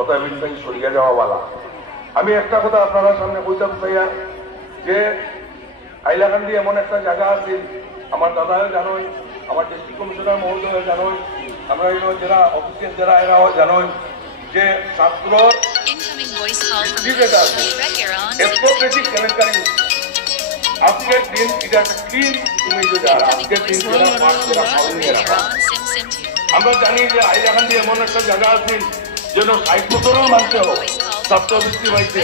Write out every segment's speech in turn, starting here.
অতএব ইনফেক্ট সরিয়ে যাওয়া বালা। আমি একটা কথা আপনারা সামনে কইতাম চাইয়া যে হাইলাকান্দি এমন একটা জায়গা আছে, আমার দাদাও জানোই, আমার ডিস্ট্রিক্ট কমিশনার মহোদয় জানোই, আমরা যারা অফিসিয়াল যারা এরাও জানোই যে ছাত্র এত বেশি কেলেঙ্কারি আজকের দিন এটা একটা ক্লিন ইমেজ যারা আজকের দিন আমরা জানি যে হাইলাকান্দি এমন একটা জায়গা আছে যেন 60 বছরের মানুষেও ছাত্রবৃত্তি পাইছে।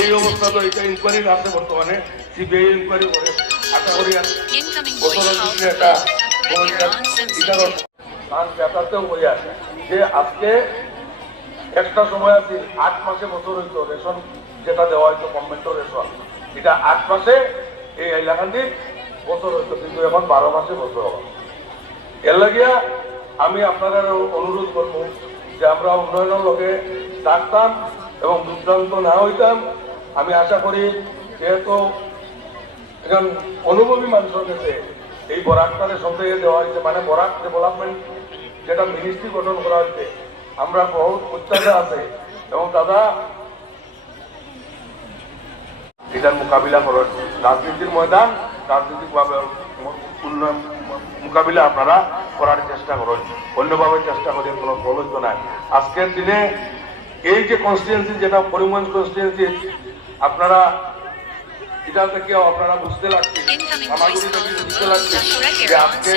এই অবস্থা তো এটা ইনকোয়ারি আছে বর্তমানে, সিবিআই ইনকোয়ারি করে আশা করি একটা ব্যাপারতেও হয়ে আসে যে আজকে একটা সময় আছে 8 মাসে বছর হইতো রেশন যেটা দেওয়া হইতো গভর্নমেন্টের রেশন, এটা 8 মাসে এই হাইলাকান্দির বছর হইতো, কিন্তু এখন 12 মাসে বছর হবে। এর লাগিয়া আমি আপনারা অনুরোধ করবো যে আমরা উন্নয়নের লগে থাকতাম এবং বিভ্রান্ত না হইতাম। আমি আশা করি যেহেতু এখন অনুভবী মানুষের কাছে এই বরাকটারে সন্দেহে দেওয়া হয়েছে, মানে বরাক ডেভেলপমেন্ট যেটা মিনিস্ট্রি গঠন করা হয়েছে, আমরা বহুত উচ্চাসে আছে এবং দাদা এটার মোকাবিলা করেন। রাজনীতির ময়দান রাজনৈতিকভাবে উন্নয়ন মোকাবিলা আপনারা করার চেষ্টা করেন, অন্যভাবে চেষ্টা করে কোনো প্রয়োজন নাই। আজকের দিনে এই যে কনস্টিটুয়েন্সি যেটা করিমগঞ্জ কনস্টিটুয়েন্সি আপনারা এটা থেকেও আপনারা বুঝতে লাগছে, আমাদের বুঝতে লাগছে যে আজকে